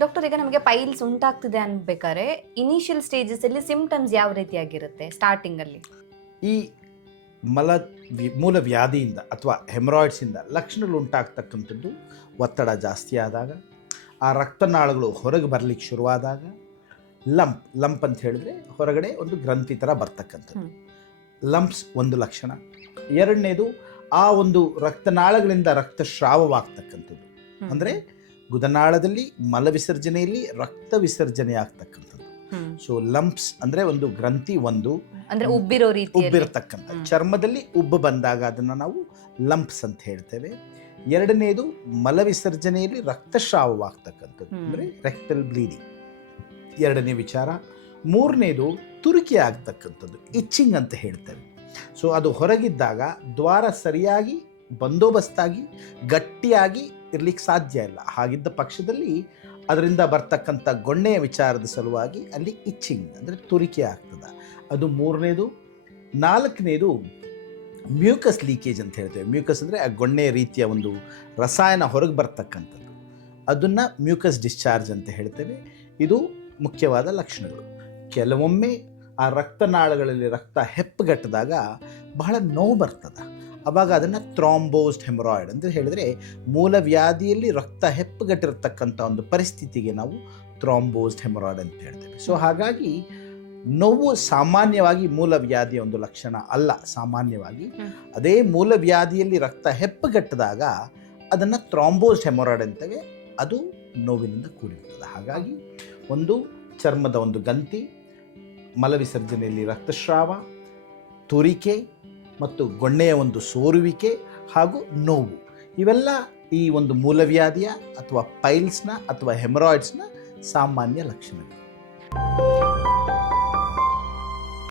Doctor, ಈಗ ನಮಗೆ piles ಉಂಟಾಗ್ತಿದೆ ಅನ್ಬೇಕಾದ್ರೆ initial stages ಅಲ್ಲಿ ಸಿಂಪ್ಟಮ್ಸ್ ಯಾವ ರೀತಿಯಾಗಿರುತ್ತೆ ಸ್ಟಾರ್ಟಿಂಗ್ ಅಲ್ಲಿ? ಈ ಮೂಲ ವ್ಯಾಧಿಯಿಂದ ಅಥವಾ ಹೆಮರಾಯ್ಡ್ಸಿಂದ ಲಕ್ಷಣಗಳು ಉಂಟಾಗ್ತಕ್ಕಂಥದ್ದು ಒತ್ತಡ ಜಾಸ್ತಿ ಆದಾಗ, ಆ ರಕ್ತನಾಳಗಳು ಹೊರಗೆ ಬರಲಿಕ್ಕೆ ಶುರುವಾದಾಗ, ಲಂಪ್ ಅಂತ ಹೇಳಿದ್ರೆ ಹೊರಗಡೆ ಒಂದು ಗ್ರಂಥಿ ಥರ ಬರ್ತಕ್ಕಂಥದ್ದು. ಲಂಪ್ಸ್ ಒಂದು ಲಕ್ಷಣ. ಎರಡನೇದು, ಆ ಒಂದು ರಕ್ತನಾಳಗಳಿಂದ ರಕ್ತಸ್ರಾವವಾಗ್ತಕ್ಕಂಥದ್ದು. ಅಂದರೆ ಗುದನಾಳದಲ್ಲಿ ಮಲ ವಿಸರ್ಜನೆಯಲ್ಲಿ ರಕ್ತ ವಿಸರ್ಜನೆ ಆಗ್ತಕ್ಕಂಥದ್ದು. ಸೊ ಲಂಪ್ಸ್ ಅಂದರೆ ಒಂದು ಗ್ರಂಥಿ, ಒಂದು ಅಂದ್ರೆ ಉಬ್ಬಿರೋ ರೀತಿ ಉಬ್ಬಿರತಕ್ಕಂಥ ಚರ್ಮದಲ್ಲಿ ಉಬ್ಬು ಬಂದಾಗ ಅದನ್ನು ನಾವು ಲಂಪ್ಸ್ ಅಂತ ಹೇಳ್ತೇವೆ. ಎರಡನೇದು ಮಲ ವಿಸರ್ಜನೆಯಲ್ಲಿ ರಕ್ತಸ್ರಾವವಾಗ್ತಕ್ಕಂಥದ್ದು, ಅಂದರೆ ರೆಕ್ಟಲ್ ಬ್ಲೀಡಿಂಗ್, ಎರಡನೇ ವಿಚಾರ. ಮೂರನೇದು ತುರಿಕೆ ಆಗ್ತಕ್ಕಂಥದ್ದು, ಇಚ್ಚಿಂಗ್ ಅಂತ ಹೇಳ್ತೇವೆ. ಸೊ ಅದು ಹೊರಗಿದ್ದಾಗ ದ್ವಾರ ಸರಿಯಾಗಿ ಬಂದೋಬಸ್ತಾಗಿ ಗಟ್ಟಿಯಾಗಿ ಇರ್ಲಿಕ್ಕೆ ಸಾಧ್ಯ ಇಲ್ಲ. ಹಾಗಿದ್ದ ಪಕ್ಷದಲ್ಲಿ ಅದರಿಂದ ಬರ್ತಕ್ಕಂಥ ಗೊಣ್ಣೆಯ ವಿಚಾರದ ಸಲುವಾಗಿ ಅಲ್ಲಿ ಇಚ್ಚಿಂಗ್ ಅಂದರೆ ತುರಿಕೆ ಆಗ್ತದೆ. ಅದು ಮೂರನೇದು. ನಾಲ್ಕನೇದು ಮ್ಯೂಕಸ್ ಲೀಕೇಜ್ ಅಂತ ಹೇಳ್ತೇವೆ. ಮ್ಯೂಕಸ್ ಅಂದರೆ ಆ ಗೊಣ್ಣೆಯ ರೀತಿಯ ಒಂದು ರಸಾಯನ ಹೊರಗೆ ಬರ್ತಕ್ಕಂಥದ್ದು, ಅದನ್ನು ಮ್ಯೂಕಸ್ ಡಿಸ್ಚಾರ್ಜ್ ಅಂತ ಹೇಳ್ತೇವೆ. ಇದು ಮುಖ್ಯವಾದ ಲಕ್ಷಣಗಳು. ಕೆಲವೊಮ್ಮೆ ಆ ರಕ್ತನಾಳಗಳಲ್ಲಿ ರಕ್ತ ಹೆಪ್ಪುಗಟ್ಟಿದಾಗ ಬಹಳ ನೋವು ಬರ್ತದೆ. ಆವಾಗ ಅದನ್ನು ಥ್ರಾಂಬೋಸ್ಡ್ ಹೆಮರಾಯ್ಡ್ ಅಂತ ಹೇಳಿದರೆ ಮೂಲ ವ್ಯಾಧಿಯಲ್ಲಿ ರಕ್ತ ಹೆಪ್ಪುಗಟ್ಟಿರತಕ್ಕಂಥ ಒಂದು ಪರಿಸ್ಥಿತಿಗೆ ನಾವು ಥ್ರಾಂಬೋಸ್ಡ್ ಹೆಮರಾಯ್ಡ್ ಅಂತ ಹೇಳ್ತೇವೆ. ಸೊ ಹಾಗಾಗಿ ನೋವು ಸಾಮಾನ್ಯವಾಗಿ ಮೂಲ ವ್ಯಾಧಿಯ ಒಂದು ಲಕ್ಷಣ ಅಲ್ಲ. ಸಾಮಾನ್ಯವಾಗಿ ಅದೇ ಮೂಲ ವ್ಯಾಧಿಯಲ್ಲಿ ರಕ್ತ ಹೆಪ್ಪುಗಟ್ಟಿದಾಗ ಅದನ್ನು ಥ್ರಾಂಬೋಸ್ಡ್ ಹೆಮರಾಯ್ಡ್ ಅಂತೇವೆ. ಅದು ನೋವಿನಿಂದ ಕೂಡಿರ್ತದೆ. ಹಾಗಾಗಿ ಒಂದು ಚರ್ಮದ ಒಂದು ಗಂತಿ, ಮಲವಿಸರ್ಜನೆಯಲ್ಲಿ ರಕ್ತಸ್ರಾವ, ತುರಿಕೆ ಮತ್ತು ಗೊಣ್ಣೆಯ ಒಂದು ಸೋರುವಿಕೆ ಹಾಗೂ ನೋವು, ಇವೆಲ್ಲ ಈ ಒಂದು ಮೂಲವ್ಯಾಧಿಯ ಅಥವಾ ಪೈಲ್ಸ್ನ ಅಥವಾ ಹೆಮರಾಯ್ಡ್ಸ್ನ ಸಾಮಾನ್ಯ ಲಕ್ಷಣಗಳು.